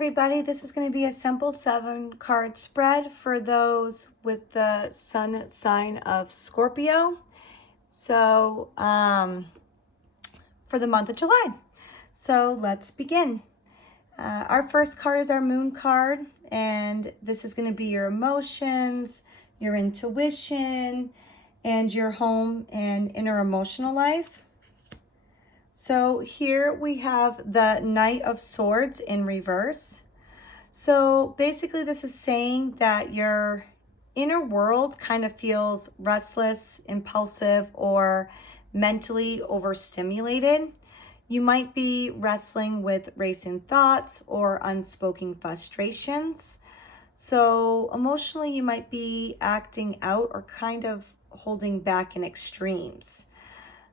everybody. This is going to be a simple 7-card spread for those with the sun sign of Scorpio. So, for the month of July. So let's begin. Our first card is our moon card, and this is going to be your emotions, your intuition, and your home and inner emotional life. So here we have the Knight of Swords in reverse. So basically this is saying that your inner world kind of feels restless, impulsive, or mentally overstimulated. You might be wrestling with racing thoughts or unspoken frustrations. So emotionally you might be acting out or kind of holding back in extremes.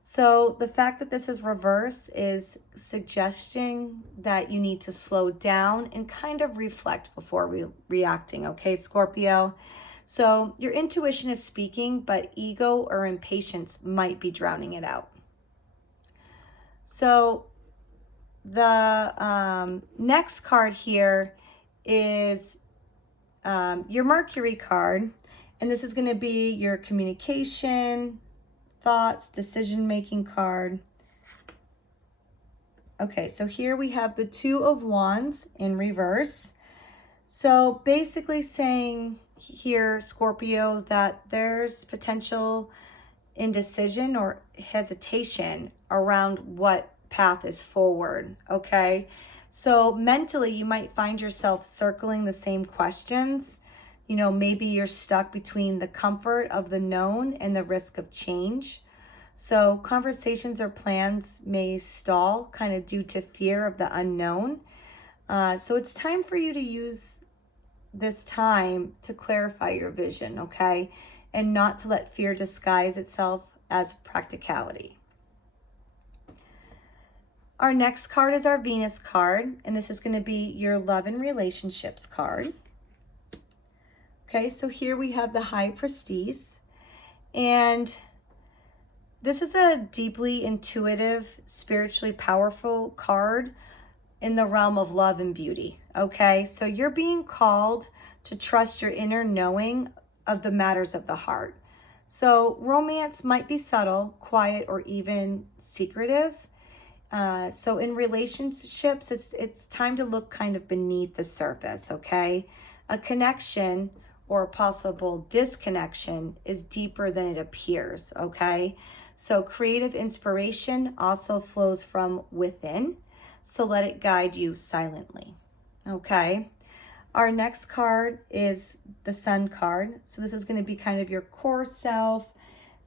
So the fact that this is reverse is suggesting that you need to slow down and kind of reflect before reacting, okay, Scorpio? So your intuition is speaking, but ego or impatience might be drowning it out. So the next card here is your Mercury card, and this is going to be your communication, thoughts, decision-making card. Okay, so here we have the Two of Wands in reverse. So basically saying here, Scorpio, that there's potential indecision or hesitation around what path is forward, okay? So mentally, you might find yourself circling the same questions. You know, maybe you're stuck between the comfort of the known and the risk of change. So conversations or plans may stall kind of due to fear of the unknown. So it's time for you to use this time to clarify your vision, okay? And not to let fear disguise itself as practicality. Our next card is our Venus card, and this is going to be your love and relationships card. Okay, so here we have the High Priestess, and this is a deeply intuitive, spiritually powerful card in the realm of love and beauty, okay? So you're being called to trust your inner knowing of the matters of the heart. So romance might be subtle, quiet, or even secretive. So in relationships, it's time to look kind of beneath the surface, okay? A connection or a possible disconnection is deeper than it appears, okay? So creative inspiration also flows from within, so let it guide you silently, okay? Our next card is the Sun card. So this is going to be kind of your core self,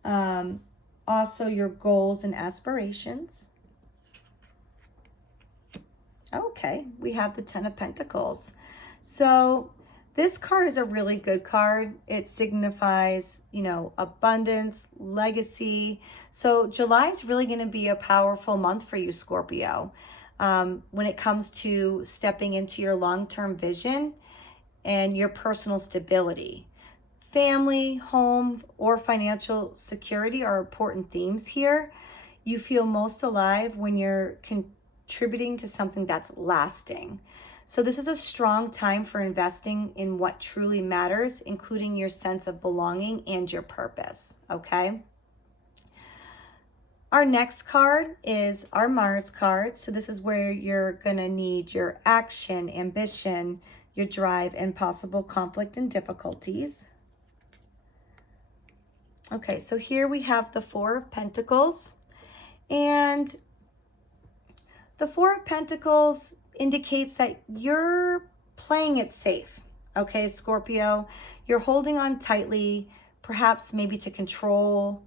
also your goals and aspirations. Okay, we have the Ten of Pentacles. So this card is a really good card. It signifies, you know, abundance, legacy. So July is really going to be a powerful month for you, Scorpio, when it comes to stepping into your long-term vision and your personal stability. Family, home, or financial security are important themes here. You feel most alive when you're contributing to something that's lasting. So this is a strong time for investing in what truly matters, including your sense of belonging and your purpose, okay? Our next card is our Mars card. So this is where you're gonna need your action, ambition, your drive, and possible conflict and difficulties. Okay, so here we have the Four of Pentacles, and the Four of Pentacles indicates that you're playing it safe, okay, Scorpio? You're holding on tightly, perhaps maybe to control,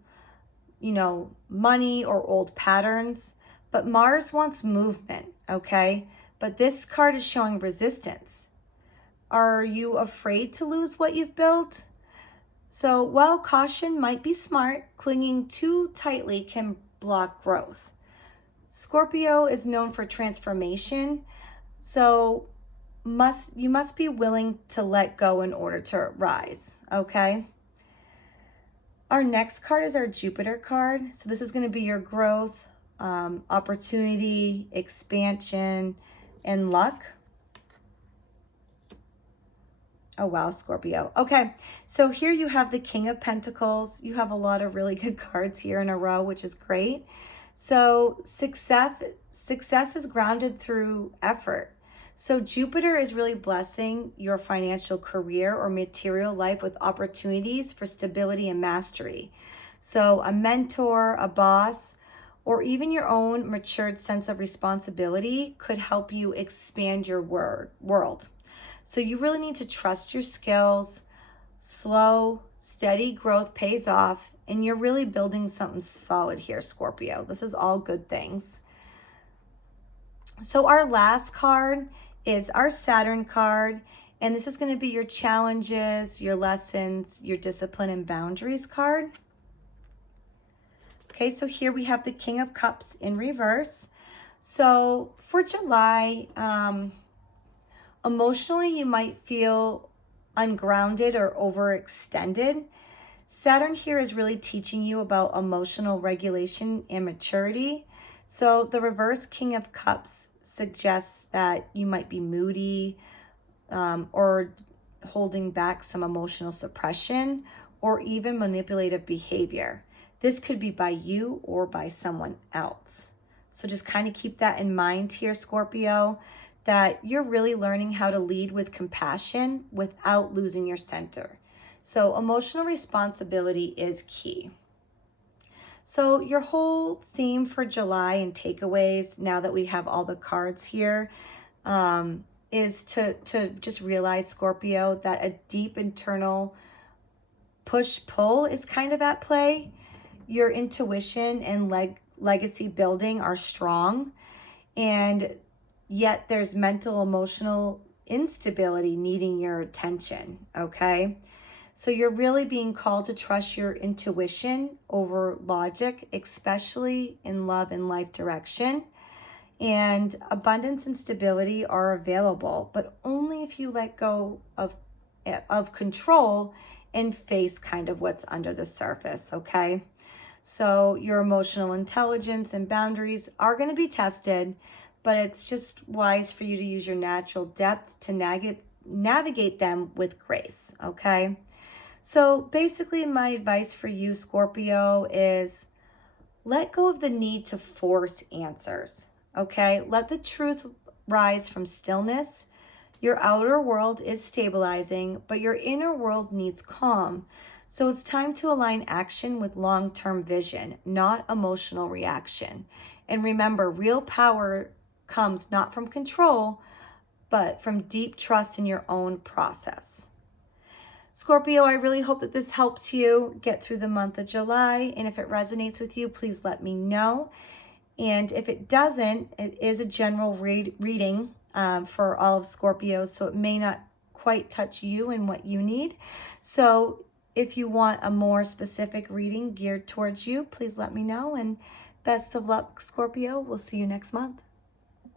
you know, money or old patterns, but Mars wants movement, okay? But this card is showing resistance. Are you afraid to lose what you've built? So while caution might be smart, clinging too tightly can block growth. Scorpio is known for transformation, so you must be willing to let go in order to rise, okay? Our next card is our Jupiter card. So this is going to be your growth, opportunity, expansion, and luck. Oh, wow, Scorpio. Okay, so here you have the King of Pentacles. You have a lot of really good cards here in a row, which is great. So success is grounded through effort. So Jupiter is really blessing your financial career or material life with opportunities for stability and mastery. So a mentor, a boss, or even your own matured sense of responsibility could help you expand your world. So you really need to trust your skills. Slow, steady growth pays off, and you're really building something solid here, Scorpio. This is all good things. So our last card is our Saturn card, and this is going to be your challenges, your lessons, your discipline and boundaries card. Okay, so here we have the King of Cups in reverse. So for July, emotionally, you might feel ungrounded or overextended. Saturn here is really teaching you about emotional regulation and maturity. So the reverse King of Cups suggests that you might be moody or holding back some emotional suppression or even manipulative behavior. This could be by you or by someone else. So just kind of keep that in mind here, Scorpio, that you're really learning how to lead with compassion without losing your center. So emotional responsibility is key. So your whole theme for July and takeaways, now that we have all the cards here, is to just realize, Scorpio, that a deep internal push-pull is kind of at play. Your intuition and legacy building are strong, and yet there's mental, emotional instability needing your attention, okay? So you're really being called to trust your intuition over logic, especially in love and life direction. And abundance and stability are available, but only if you let go of control and face kind of what's under the surface, okay? So your emotional intelligence and boundaries are going to be tested, but it's just wise for you to use your natural depth to navigate them with grace, okay? So basically my advice for you, Scorpio, is let go of the need to force answers, okay? Let the truth rise from stillness. Your outer world is stabilizing, but your inner world needs calm. So it's time to align action with long-term vision, not emotional reaction. And remember, real power comes not from control, but from deep trust in your own process. Scorpio, I really hope that this helps you get through the month of July. And if it resonates with you, please let me know. And if it doesn't, it is a general reading for all of Scorpios, so it may not quite touch you and what you need. So if you want a more specific reading geared towards you, please let me know. And best of luck, Scorpio. We'll see you next month.